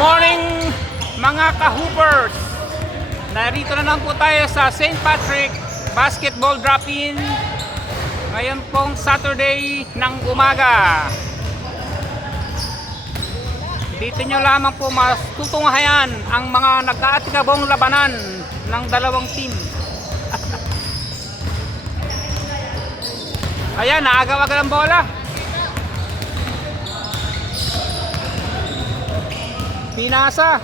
Morning mga ka-hoopers! Narito na naman po tayo sa St. Patrick Basketball Drop-In ngayon pong Saturday ng umaga. Dito nyo lamang po matutunghayan ang mga nag-aatikabong labanan ng dalawang team. Ayan, naagaw-agaw ang bola. Pinasa.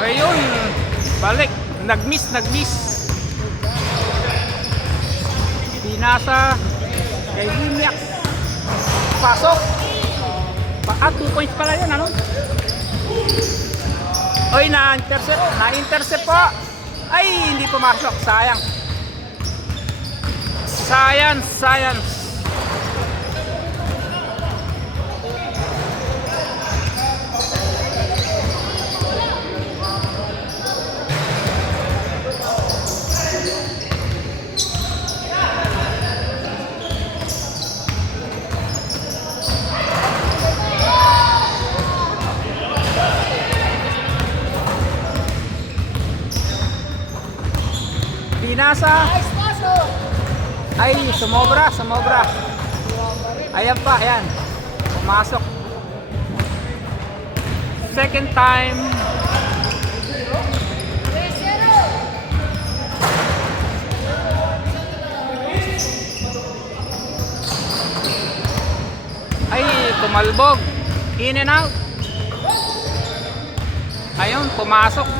Ayun, balik. Nag-miss. Pinasa kay Limiak. Pasok. 2 points pala yan, ano? Oy, na-intercept po. Ay, hindi pumasok. Sayang. Pinasa. Ay, sumobra. Ayan pa, ayan. Pumasok. Second time. Ay, tumalbog. In and out. Ayun, pumasok.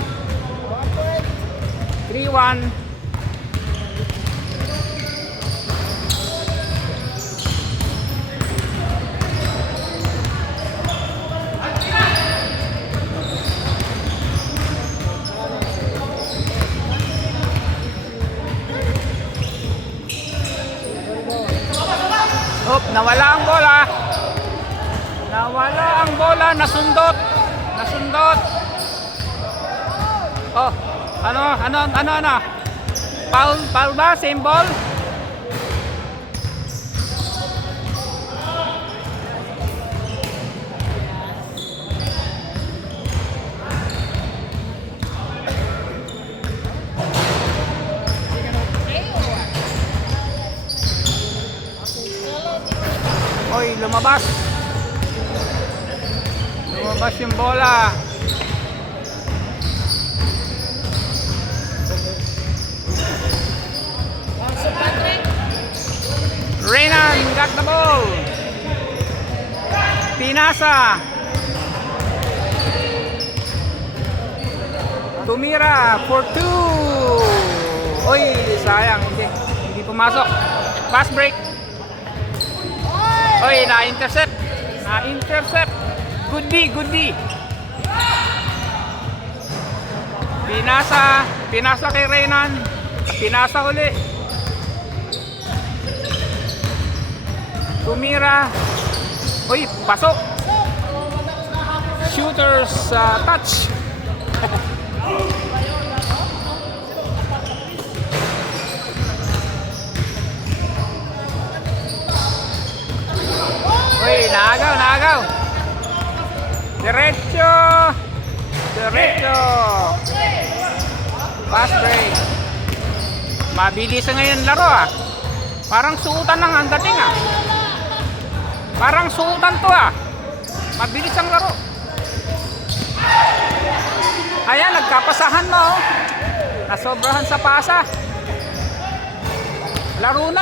3-1. Nawala ang bola, nasundot. Oh, ano? Foul ba? Same ball? Oy, lumabas yung bola. Renan got the ball. Pinasa. Tumira for 2. Oy, sayang. Hindi pumasok. Fast break. Oy, na-intercept. Good D. Pinasa kay Renan. Pinasa uli. Tumira. Oy, pasok. Shooters touch. Uy, naagaw. Diretso. Fast break. Mabilis ngayon laro ah. Parang suutan lang ang dating ah. Parang suutan to ah. Mabilis ang laro. Ayan, nagkapasahan mo oh. Nasobrahan sa pasa.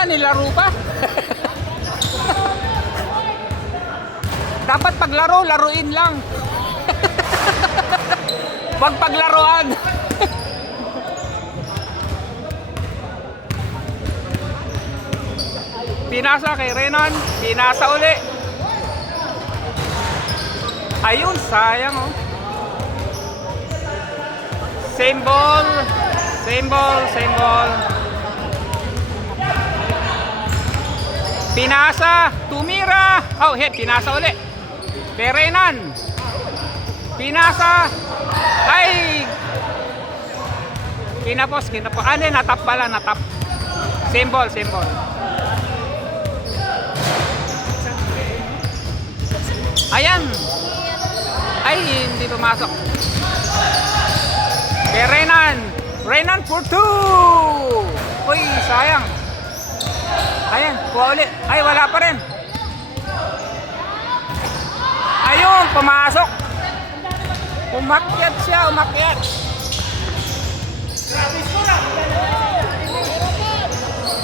Nilaro pa. Dapat paglaro, laruin lang. Wag paglaruan. Pinasa kay Renan. Pinasa uli. Ayun, sayang oh. Same ball. Pinasa. Tumira. Oh, pinasa uli. Renan. Pinasa. Ay! Kinapos. Natap pala. Same ball, same ball. Ayan. Ay, hindi pumasok. Kay Renan. Renan for 2. Uy, sayang. Ayan, kuha ulit. Ay, wala pa rin. Ayun, pumasok. Umakyat siya, umakyat.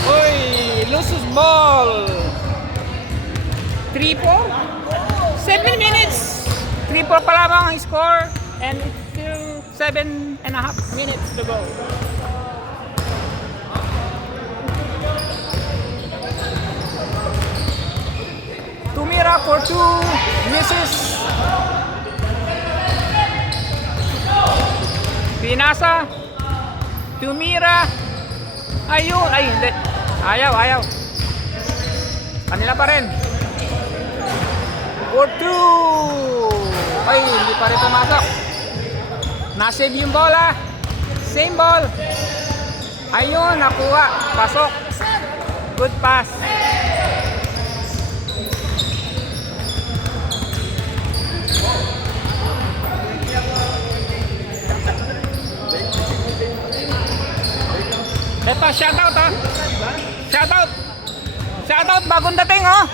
Uy, loses ball. 3-4? 7 minutes. 3-4 pa lamang ang score. And it's still 7.5 minutes to go. Tumira for 2 misses. Pinasa. Tumira. Ayun. Ay, hindi. Ayaw, ayaw. Kanila pa rin. For 2. Ay, hindi pa rin pumasok. Nasave yung bola. Same ball. Ayun, nakuha. Pasok. Good pass. Ito, shoutout ha. Shoutout. Shoutout, bagong dating oh.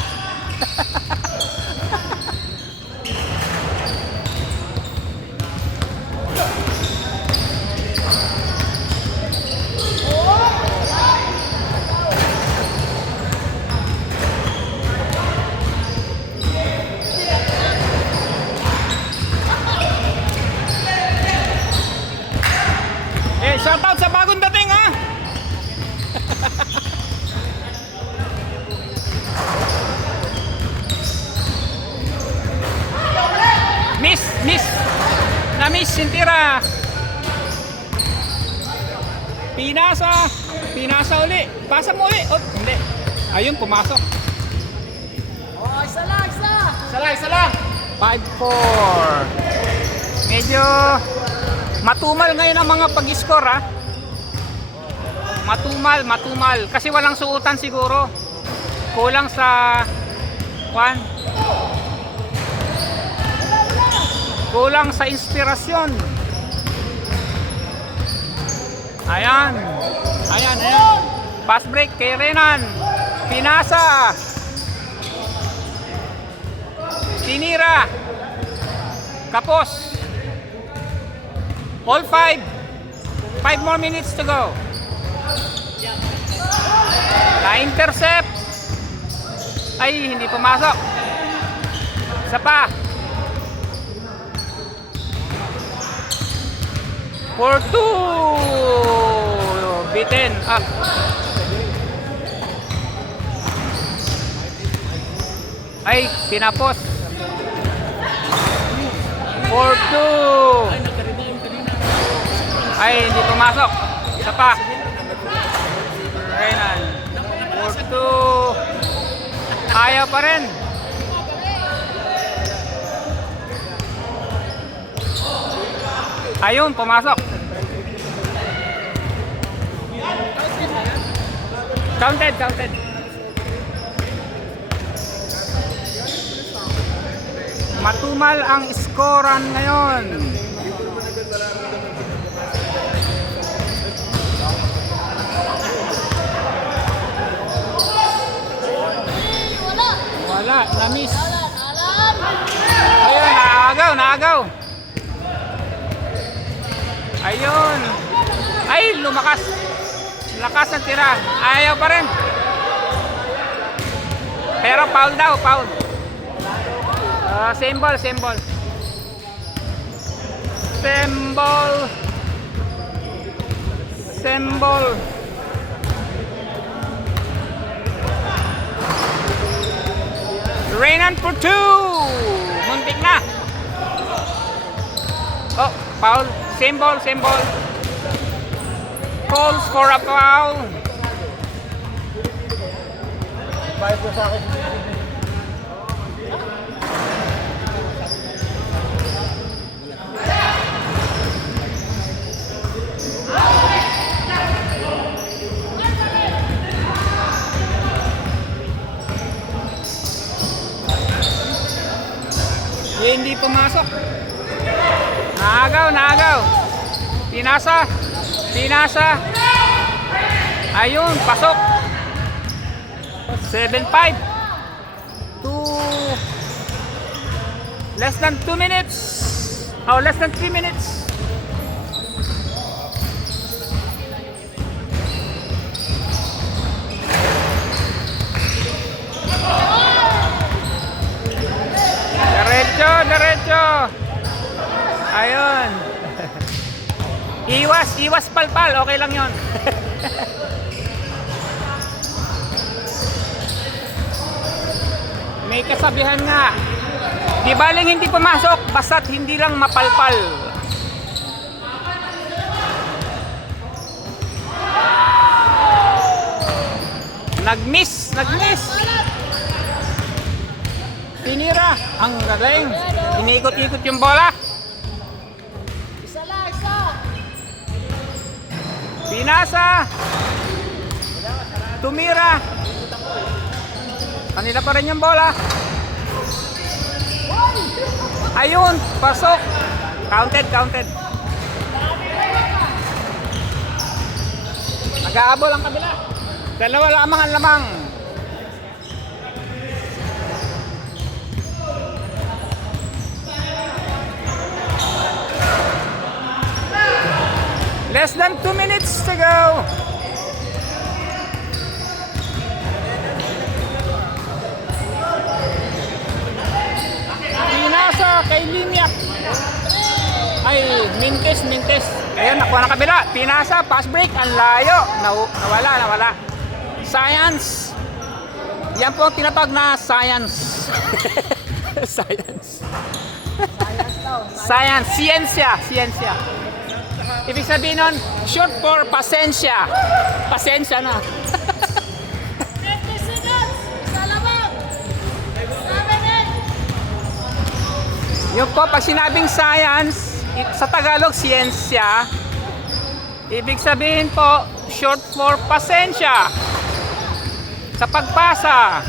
Shoutout sa bagong dating ha. Miss. Na-miss yung tira. Pinasa uli. Pasa mo uli. Oh, hindi. Ayun, pumasok. Oh, isa lang. Isa lang. 5-4. Medyo matumal ngayon ang mga pag-score ha. Matumal. Kasi walang suotan siguro. Kulang sa kulang sa inspirasyon. Ayan. Pass break kay Renan. Pinasa. Tinira. Kapos. All 5. 5 more minutes to go. Na-intercept. Ay, hindi pumasok. Isa pa. 4-2. Beaten up. Ay, pinapos. 4-2. Ay, hindi pumasok. Isa pa. Renan. 4-2. Ayaw pa rin. Ayun, pumasok. Counted. Matumal ang skoran ngayon. Wala, na-miss. Ayun, naagaw. Ayun. Ay, lumakas. Lakas ang tira. Ayaw pa rin. Pero foul daw, foul. Same ball. Renan for 2. Muntik na. Oh, foul. Same ball. Calls for a foul. Bayad ko sa akin. pumasok. Naagaw. Pinasa. Ayun, pasok. 7-5 to less than 2 minutes. Oh, less than 3 minutes. Diretso. Ayun. Iwas palpal, okay lang 'yon. May kasabihan nga, di baling hindi pumasok, basta't hindi lang mapalpal. Nag-miss. Tinira, ang galing. Iniikot-ikot yung bola. Isa lang, isa. Pinasa. Tumira. Kanila pa rin yung bola. Ayun, pasok. Counted. Nag-aabol ang kabila. Dalawa lamang ang lamang. Less than 2 minutes to go. Pinasa kay Limiak. Ay, Mintes. Ayun, nakuha na kabila. Pinasa, pass break, ang layo. Nawala. Science. Yan po ang tinatawag na science. Science, siyensya. Ibig sabihin nun, short for pasensya. Pasensya na. 50 seconds. Isa lamang. 7, 8. Yung po, pag sinabing science, sa Tagalog, siyensya, ibig sabihin po, short for pasensya. Sa pagpasa.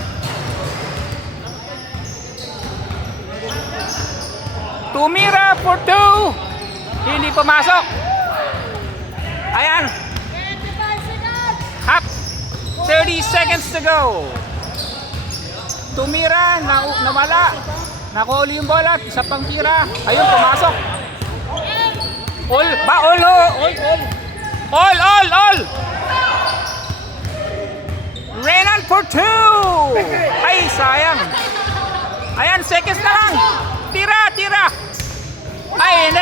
Tumira for 2. Hindi pumasok. Ayan. 25 seconds. Hap. 30 seconds to go. Tumira, nawala. Nakuli yung bola, isa pang tira. Ayun, pumasok. All. Renan for 2. Ay, sayang. Ayan, seconds na lang. Tira. Ay, hindi.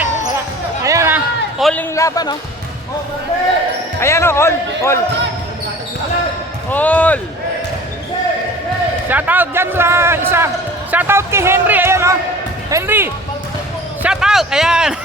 Ayan na. All yung laban, oh. Ayan, oh, all. Shout out dyan sa isa. Shout out kay Henry. Ayan, oh. Henry. Shout out. Ayan.